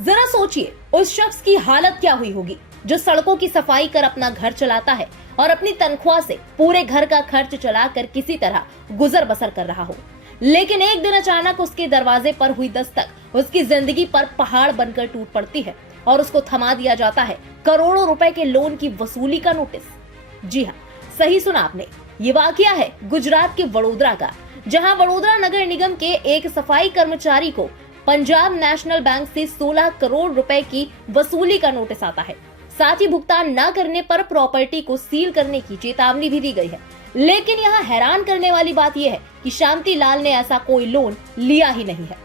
जरा सोचिए उस शख्स की हालत क्या हुई होगी जो सड़कों की सफाई कर अपना घर चलाता है और अपनी तनख्वाह से पूरे घर का खर्च चलाकर किसी तरह गुजर बसर कर रहा हो। लेकिन एक दिन अचानक उसके दरवाजे पर हुई दस्तक उसकी जिंदगी पर पहाड़ बनकर टूट पड़ती है और उसको थमा दिया जाता है करोड़ों रुपए के लोन की वसूली का नोटिस। जी हाँ, सही सुना आपने। ये वाकया है गुजरात के वडोदरा का, जहां वडोदरा नगर निगम के एक सफाई कर्मचारी को पंजाब नेशनल बैंक से 16 करोड़ रुपए की वसूली का नोटिस आता है। साथ ही भुगतान न करने पर प्रॉपर्टी को सील करने की चेतावनी भी दी गई है। लेकिन यहाँ हैरान करने वाली बात यह है कि शांतिलाल ने ऐसा कोई लोन लिया ही नहीं है।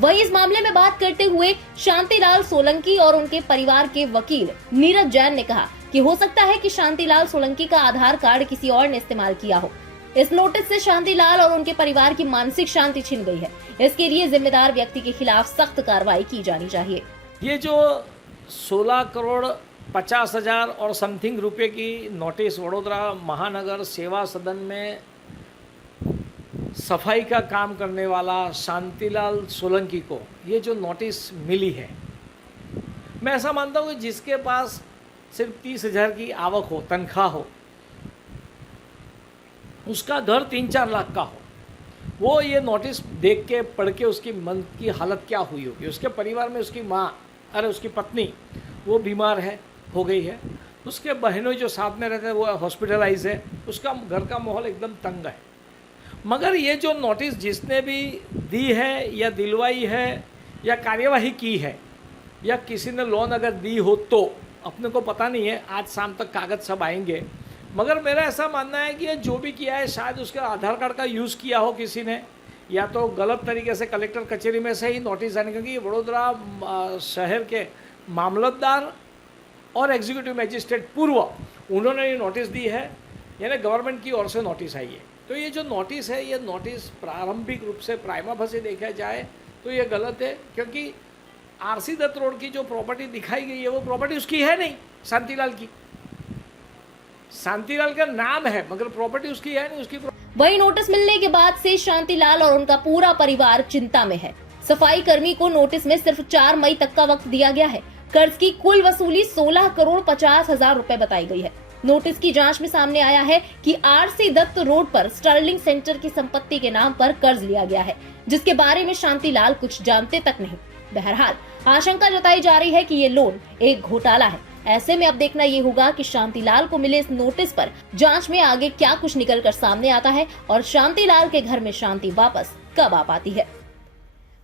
वहीं इस मामले में बात करते हुए शांतिलाल सोलंकी और उनके परिवार के वकील नीरज जैन ने कहा कि हो सकता है कि शांतिलाल सोलंकी का आधार कार्ड किसी और ने इस्तेमाल किया हो। इस नोटिस से शांतिलाल और उनके परिवार की मानसिक शांति छिन गई है। इसके लिए जिम्मेदार व्यक्ति के खिलाफ सख्त कार्रवाई की जानी चाहिए। ये जो 16 करोड़ 50,000 और समथिंग रुपए की नोटिस वडोदरा महानगर सेवा सदन में सफाई का काम करने वाला शांतिलाल सोलंकी को ये जो नोटिस मिली है, मैं ऐसा मानता हूँ कि जिसके पास सिर्फ 30,000 की आवक हो, तनख्वाह हो, उसका घर 3-4 लाख का हो, वो ये नोटिस देख के पढ़ के उसकी मन की हालत क्या हुई होगी। उसके परिवार में उसकी माँ, उसकी पत्नी वो बीमार है, हो गई है, उसके बहनों जो साथ में रहते हैं वो हॉस्पिटलाइज है, उसका घर का माहौल एकदम तंग है। मगर ये जो नोटिस जिसने भी दी है या दिलवाई है या कार्यवाही की है या किसी ने लोन अगर दी हो तो अपने को पता नहीं है, आज शाम तक कागज़ सब आएंगे। मगर मेरा ऐसा मानना है कि ये जो भी किया है शायद उसके आधार कार्ड का यूज़ किया हो किसी ने, या तो गलत तरीके से कलेक्टर कचहरी में से ही नोटिस आने, क्योंकि वडोदरा शहर के मामलतदार और एग्जीक्यूटिव मजिस्ट्रेट पूर्व उन्होंने ये नोटिस दी है, यानी गवर्नमेंट की ओर से नोटिस आई है। तो ये जो नोटिस है, ये नोटिस प्रारंभिक रूप से प्राइमा फसी देखा जाए तो ये गलत है, क्योंकि आरसी दत्त रोड की जो प्रॉपर्टी दिखाई गई है वो प्रॉपर्टी उसकी है नहीं, शांतिलाल की। शांतिलाल का नाम है मगर प्रॉपर्टी उसकी है नहीं, उसकी। वही नोटिस मिलने के बाद से शांतिलाल और उनका पूरा परिवार चिंता में है। सफाई कर्मी को नोटिस में सिर्फ 4 मई तक का वक्त दिया गया है। कर्ज की कुल वसूली 16 करोड़ 50,000 रुपए बताई गई है। नोटिस की जांच में सामने आया है कि आरसी दत्त रोड पर स्टर्लिंग सेंटर की संपत्ति के नाम पर कर्ज लिया गया है, जिसके बारे में शांतिलाल कुछ जानते तक नहीं। बहरहाल आशंका जताई जा रही है कि ये लोन एक घोटाला है। ऐसे में अब देखना ये होगा कि शांतिलाल को मिले इस नोटिस पर जांच में आगे क्या कुछ निकल कर सामने आता है और शांतिलाल के घर में शांति वापस कब आ पाती है।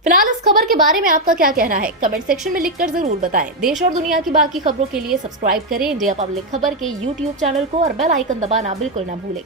फिलहाल इस खबर के बारे में आपका क्या कहना है, कमेंट सेक्शन में लिखकर जरूर बताएं। देश और दुनिया की बाकी खबरों के लिए सब्सक्राइब करें इंडिया पब्लिक खबर के YouTube चैनल को और बेल आइकन दबाना बिल्कुल न भूलें।